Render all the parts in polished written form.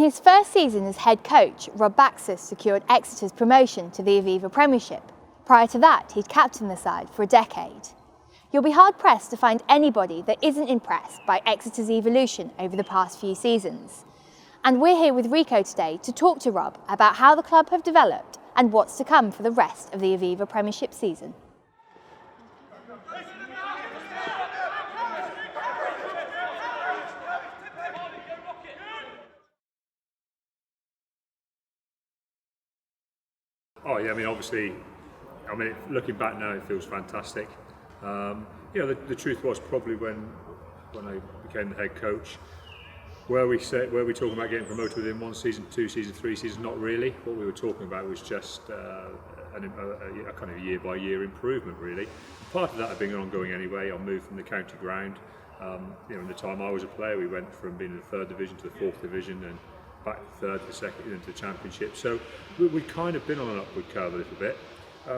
In his first season as head coach, Rob Baxter secured Exeter's promotion to the Aviva Premiership. Prior to that, he'd captained the side for a decade. You'll be hard-pressed to find anybody that isn't impressed by Exeter's evolution over the past few seasons. And we're here with Ricoh today to talk to Rob about how the club have developed and what's to come for the rest of the Aviva Premiership season. Oh yeah, obviously, looking back now, it feels fantastic. The truth was probably when I became the head coach, were we talking about getting promoted within 1 season, 2 seasons, 3 seasons? Not really. What we were talking about was just a kind of year-by-year improvement, really. Part of that had been ongoing anyway. I moved from the county ground. In the time I was a player, we went from being in the 3rd division to the 4th division, and back to 3rd, the 2nd, into the championship. So we've kind of been on an upward curve a little bit.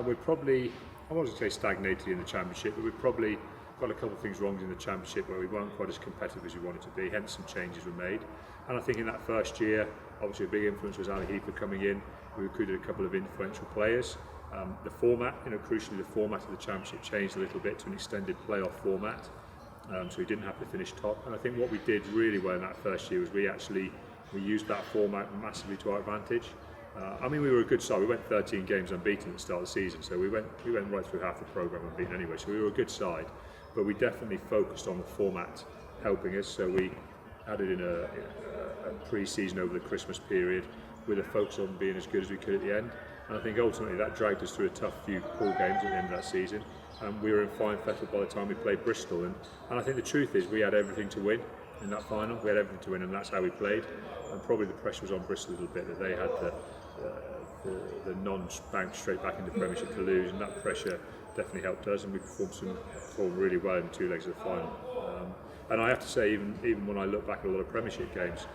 We're probably, I wasn't say stagnated in the championship, but we've probably got a couple of things wrong in the championship where we weren't quite as competitive as we wanted to be, hence some changes were made. And I think in that first year, obviously a big influence was Aviva coming in. We recruited a couple of influential players. The format, crucially the format of the championship changed a little bit to an extended playoff format. So we didn't have to finish top. And I think what we did really well in that first year was we used that format massively to our advantage. We were a good side. We went 13 games unbeaten at the start of the season, so we went right through half the programme unbeaten anyway. So we were a good side, but we definitely focused on the format helping us. So we added in a pre-season over the Christmas period with a focus on being as good as we could at the end. And I think ultimately that dragged us through a tough few pool games at the end of that season. And we were in fine fettle by the time we played Bristol. And I think the truth is we had everything to win. In that final, we had everything to win, and that's how we played. And probably the pressure was on Bristol a little bit that they had the non-bounce straight back into Premiership to lose, and that pressure definitely helped us. And we performed really well in the 2 legs of the final. And I have to say, even when I look back at a lot of Premiership games,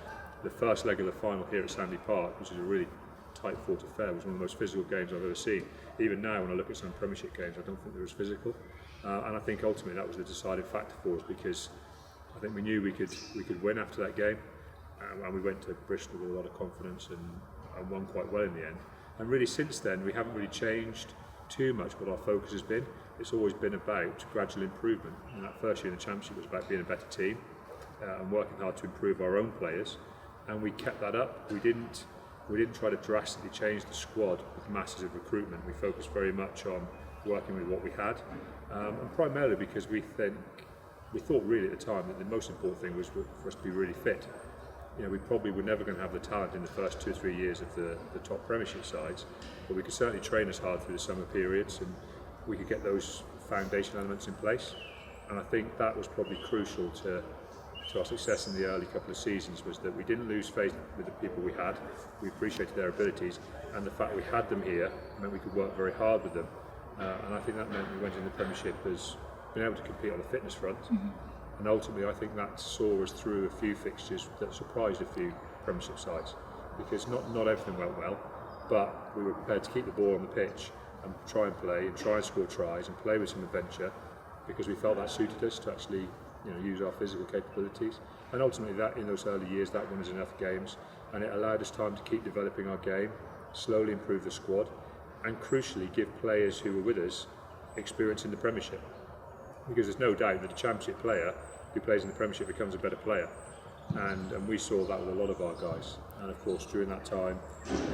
the first leg of the final here at Sandy Park, which is a really tight fought affair, was one of the most physical games I've ever seen. Even now, when I look at some Premiership games, I don't think they're as physical. And I think ultimately that was the deciding factor for us, because I think we knew we could win after that game, and we went to Bristol with a lot of confidence and won quite well in the end. And really since then we haven't really changed too much what our focus has been. It's always been about gradual improvement. And that first year in the Championship was about being a better team and working hard to improve our own players, and we kept that up. We didn't try to drastically change the squad with masses of recruitment. We focused very much on working with what we had, and primarily because we thought really at the time that the most important thing was for us to be really fit. We probably were never going to have the talent in the first 2 or 3 years of the top Premiership sides, but we could certainly train us hard through the summer periods, and we could get those foundation elements in place. And I think that was probably crucial to our success in the early couple of seasons, was that we didn't lose faith with the people we had. We appreciated their abilities, and the fact we had them here meant we could work very hard with them. And I think that meant we went in the Premiership as being able to compete on the fitness front. And ultimately I think that saw us through a few fixtures that surprised a few Premiership sides, because not everything went well, but we were prepared to keep the ball on the pitch and try and play and try and score tries and play with some adventure, because we felt that suited us to actually use our physical capabilities. And ultimately that in those early years that won us enough games, and it allowed us time to keep developing our game, slowly improve the squad, and crucially give players who were with us experience in the Premiership. Because there's no doubt that a Championship player who plays in the Premiership becomes a better player, and we saw that with a lot of our guys. And of course during that time,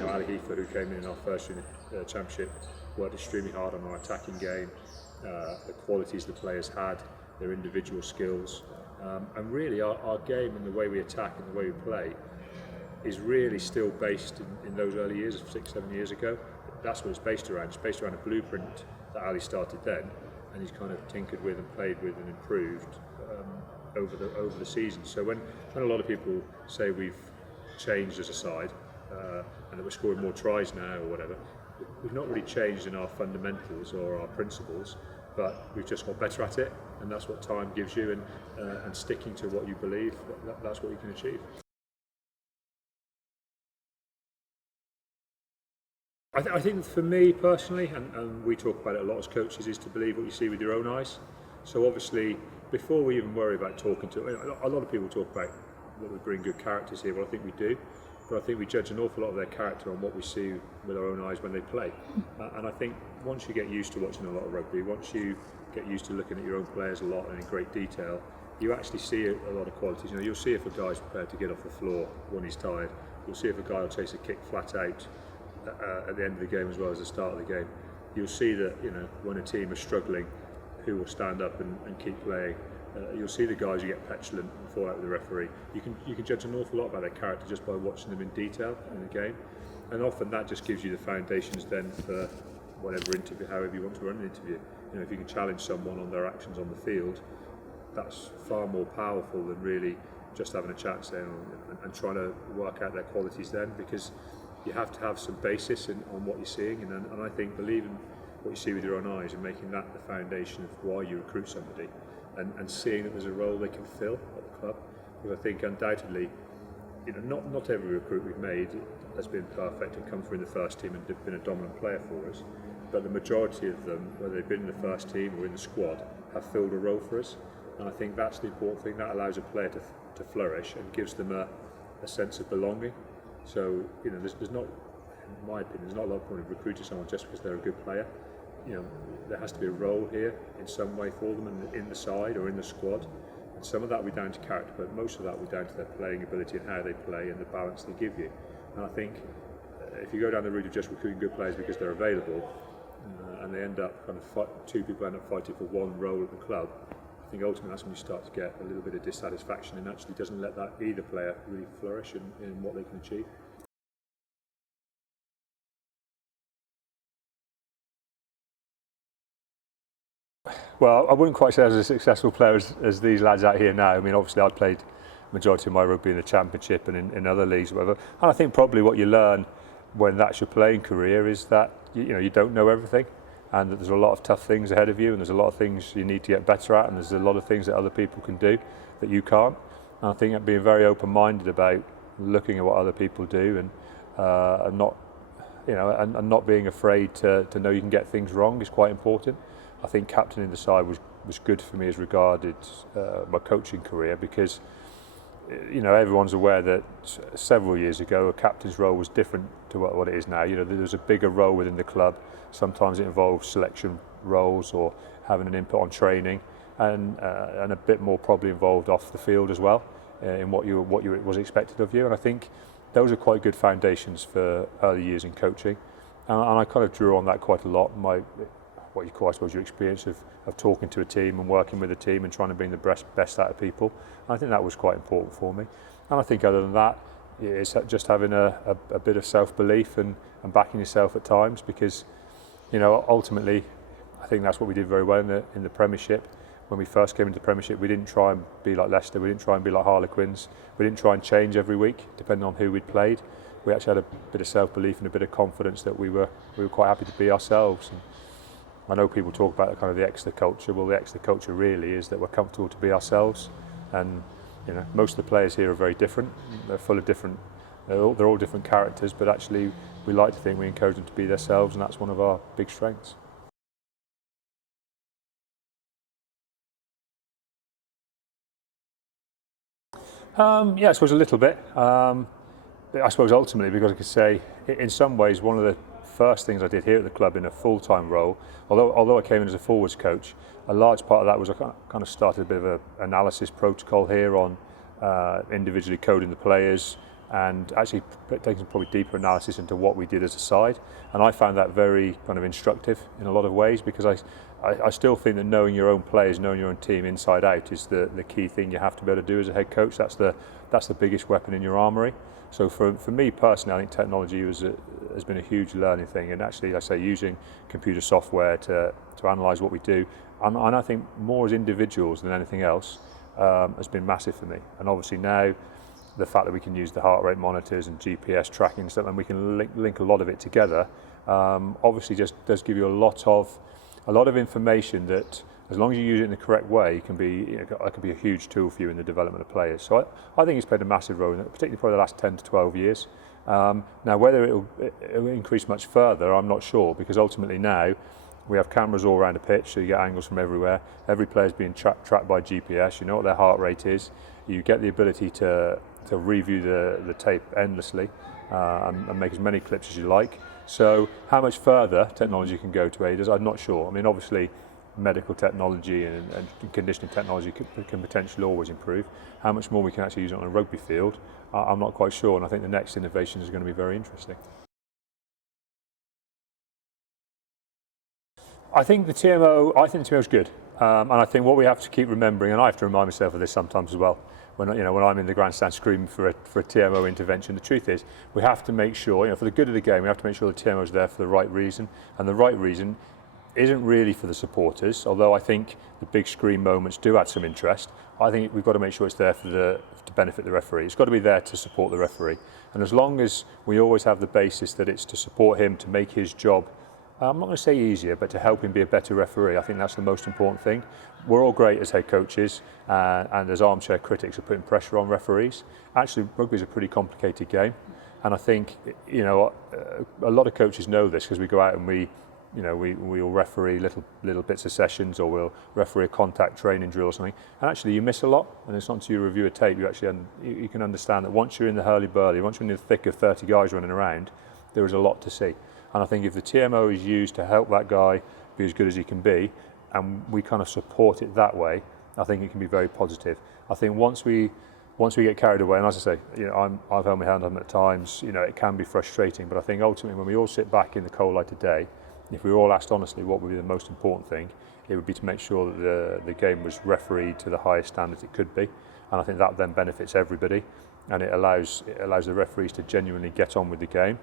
Aviva, who came in our first year in the Championship, worked extremely hard on our attacking game, the qualities the players had, their individual skills, and really our game and the way we attack and the way we play is really still based in those early years of 6-7 years ago. That's what it's based around. It's based around a blueprint that Ali started then, and he's kind of tinkered with and played with and improved over the season. So when a lot of people say we've changed as a side and that we're scoring more tries now or whatever, we've not really changed in our fundamentals or our principles, but we've just got better at it, and that's what time gives you, and sticking to what you believe, that's what you can achieve. I think for me personally, and we talk about it a lot as coaches, is to believe what you see with your own eyes. So obviously, before we even worry about talking to, a lot of people talk about what we bring good characters here, well I think we do, but I think we judge an awful lot of their character on what we see with our own eyes when they play. And I think once you get used to watching a lot of rugby, once you get used to looking at your own players a lot and in great detail, you actually see a lot of qualities. You know, you'll see if a guy's prepared to get off the floor when he's tired. You'll see if a guy will chase a kick flat out at the end of the game as well as the start of the game. You'll see that, you know, when a team is struggling, who will stand up and keep playing. You'll see the guys who get petulant and fall out with the referee. You can judge an awful lot about their character just by watching them in detail in the game, and often that just gives you the foundations then for whatever interview, however you want to run an interview. You know, if you can challenge someone on their actions on the field, that's far more powerful than really just having a chat saying and trying to work out their qualities then, because you have to have some basis on what you're seeing, and I think believing what you see with your own eyes and making that the foundation of why you recruit somebody, and seeing that there's a role they can fill at the club. Because I think undoubtedly, you know, not every recruit we've made has been perfect and come through in the first team and been a dominant player for us, but the majority of them, whether they've been in the first team or in the squad, have filled a role for us, and I think that's the important thing. That allows a player to flourish and gives them a sense of belonging. So, you know, there's not, in my opinion, there's not a lot of point of recruiting someone just because they're a good player. You know, there has to be a role here in some way for them in the side or in the squad. And some of that will be down to character, but most of that will be down to their playing ability and how they play and the balance they give you. And I think if you go down the route of just recruiting good players because they're available, and they end up two people end up fighting for one role at the club, I think ultimately that's when you start to get a little bit of dissatisfaction, and actually doesn't let that either player really flourish in what they can achieve. Well, I wouldn't quite say I was a successful player as these lads out here now. I mean, obviously I'd played majority of my rugby in the Championship and in other leagues or whatever. And I think probably what you learn when that's your playing career is that you don't know everything, and that there's a lot of tough things ahead of you, and there's a lot of things you need to get better at, and there's a lot of things that other people can do that you can't. And I think being very open-minded about looking at what other people do and not, you know, and not being afraid to know you can get things wrong is quite important. I think captaining the side was good for me as regarded my coaching career, because, you know, everyone's aware that several years ago a captain's role was different to what it is now. You know, there was a bigger role within the club. Sometimes it involved selection roles or having an input on training, and a bit more probably involved off the field as well in what was expected of you. And I think those are quite good foundations for early years in coaching, and I kind of drew on that quite a lot. What you call, I suppose, your experience of talking to a team and working with a team and trying to bring the best out of people. And I think that was quite important for me. And I think other than that, it's just having a bit of self-belief and backing yourself at times, because, you know, ultimately, I think that's what we did very well in the Premiership. When we first came into the Premiership, we didn't try and be like Leicester, we didn't try and be like Harlequins, we didn't try and change every week depending on who we'd played. We actually had a bit of self-belief and a bit of confidence that we were quite happy to be ourselves. And I know people talk about the Exeter culture. Well, the Exeter culture really is that we're comfortable to be ourselves, and, you know, most of the players here are very different. They're full of different. They're all different characters, but actually we like to think we encourage them to be themselves, and that's one of our big strengths. Yeah, I suppose a little bit. I suppose ultimately, because I could say, in some ways, one of the first things I did here at the club in a full-time role, although I came in as a forwards coach, a large part of that was I kind of started a bit of an analysis protocol here on individually coding the players and actually taking probably deeper analysis into what we did as a side. And I found that very kind of instructive in a lot of ways, because I still think that knowing your own players, knowing your own team inside out is the key thing you have to be able to do as a head coach. That's the biggest weapon in your armoury. So for me personally, I think technology has been a huge learning thing, and actually, I say, using computer software to analyse what we do, and I think more as individuals than anything else, has been massive for me. And obviously now, the fact that we can use the heart rate monitors and GPS tracking and stuff, and we can link a lot of it together, obviously just does give you a lot of information that, as long as you use it in the correct way, it can be a huge tool for you in the development of players. So I think it's played a massive role in it, particularly probably the last 10 to 12 years. Now, whether it'll increase much further, I'm not sure, because ultimately now we have cameras all around the pitch, so you get angles from everywhere. Every player's being tracked by GPS. You know what their heart rate is. You get the ability to to review the tape endlessly and make as many clips as you like. So how much further technology can go to aid us, I'm not sure. I mean, obviously medical technology and conditioning technology can potentially always improve. How much more we can actually use it on a rugby field, I'm not quite sure, and I think the next innovations are going to be very interesting. I think the TMO is good, and I think what we have to keep remembering, and I have to remind myself of this sometimes as well, when I'm in the grandstand screaming for a TMO intervention, the truth is we have to make sure, for the good of the game, we have to make sure the TMO is there for the right reason, and the right reason isn't really for the supporters, although I think the big screen moments do add some interest. I think we've got to make sure it's there to benefit the referee. It's got to be there to support the referee, and as long as we always have the basis that it's to support him, to make his job, I'm not going to say easier, but to help him be a better referee. I think that's the most important thing. We're all great as head coaches and as armchair critics of putting pressure on referees. Actually, rugby is a pretty complicated game, and I think a lot of coaches know this because we go out and we'll referee little bits of sessions, or we'll referee a contact training drill or something, and actually you miss a lot, and it's not until you review a tape you can understand that once you're in the hurly-burly, once you're in the thick of 30 guys running around, there is a lot to see. And I think if the TMO is used to help that guy be as good as he can be, and we kind of support it that way, I think it can be very positive. I think once we get carried away, and as I say, I've held my hand up at times, it can be frustrating, but I think ultimately when we all sit back in the cold light of day, if we were all asked honestly what would be the most important thing, it would be to make sure that the game was refereed to the highest standards it could be, and I think that then benefits everybody, and it allows the referees to genuinely get on with the game.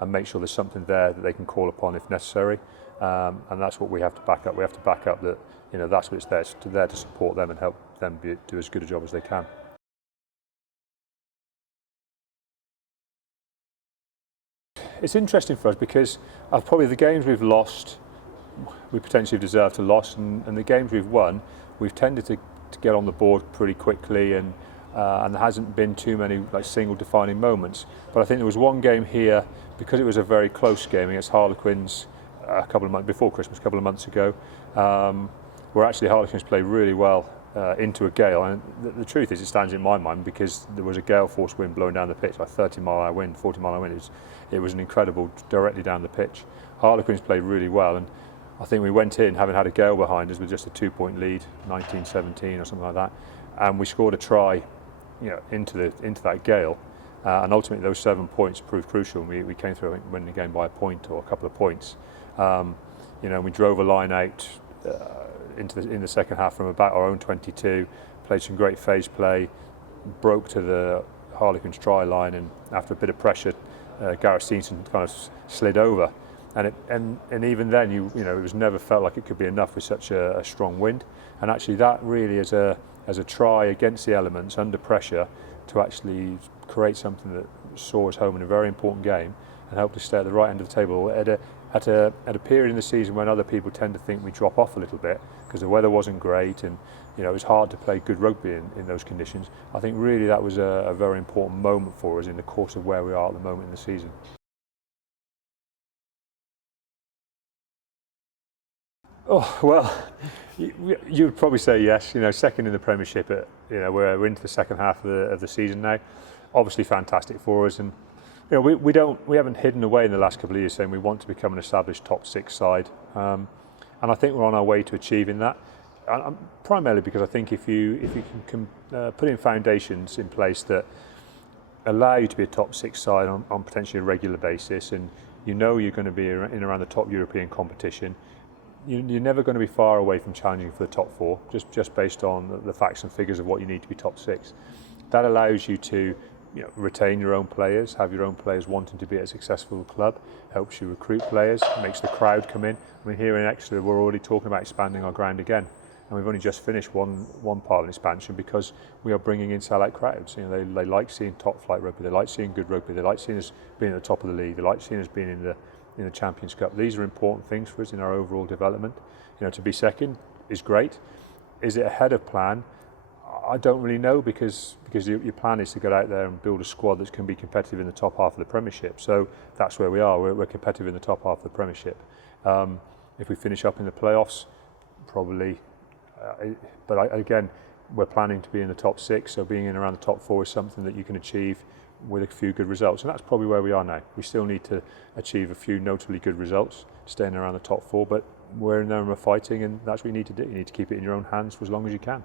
And make sure there's something there that they can call upon if necessary, and that's what we have to back up. We have to back up that that's what it's there. It's there to support them and help them do as good a job as they can. It's interesting for us because of probably the games we've lost, we potentially deserve to lose, and the games we've won, we've tended to get on the board pretty quickly, and there hasn't been too many single defining moments. But I think there was one game here, because it was a very close game against Harlequins before Christmas, a couple of months ago, where actually Harlequins played really well into a gale. And the truth is, it stands in my mind because there was a gale force wind blowing down the pitch, like 30-mile-hour wind, 40-mile-hour wind. It was an incredible, directly down the pitch. Harlequins played really well, and I think we went in having had a gale behind us with just a 2-point lead, 19-17 or something like that, and we scored a try into that gale, and ultimately those 7 points proved crucial, and we came through winning the game by a point or a couple of points. We drove a line out in the second half from about our own 22, played some great phase play, broke to the Harlequins try line, and after a bit of pressure, Gareth Steenson kind of slid over, and even then it was never felt like it could be enough with such a strong wind, and actually that really as a try against the elements under pressure to actually create something that saw us home in a very important game and helped us stay at the right end of the table at a period in the season when other people tend to think we drop off a little bit because the weather wasn't great and it was hard to play good rugby in those conditions. I think really that was a very important moment for us in the course of where we are at the moment in the season. Oh, well, you would probably say yes. Second in the Premiership. We're into the second half of the season now. Obviously, fantastic for us, and we haven't hidden away in the last couple of years saying we want to become an established top 6 side, and I think we're on our way to achieving that. Primarily because I think if you can put in foundations in place that allow you to be a top 6 side on potentially a regular basis, and you're going to be in around the top European competition. You're never going to be far away from challenging for the top 4, just based on the facts and figures of what you need to be top 6. That allows you to retain your own players, have your own players wanting to be at a successful club, helps you recruit players, makes the crowd come in. I mean, here in Exeter, we're already talking about expanding our ground again, and we've only just finished one part of an expansion because we are bringing in sellout crowds. They like seeing top flight rugby, they like seeing good rugby, they like seeing us being at the top of the league, they like seeing us being in the Champions Cup. These are important things for us in our overall development. To be second is great. Is it ahead of plan? I don't really know because your plan is to get out there and build a squad that can be competitive in the top half of the Premiership. So that's where we are. We're competitive in the top half of the Premiership. If we finish up in the playoffs, probably. But again, we're planning to be in the top 6, so being in around the top 4 is something that you can achieve with a few good results, and that's probably where we are now. We still need to achieve a few notably good results, staying around the top 4, but we're in there and we're fighting, and that's what you need to do. You need to keep it in your own hands for as long as you can.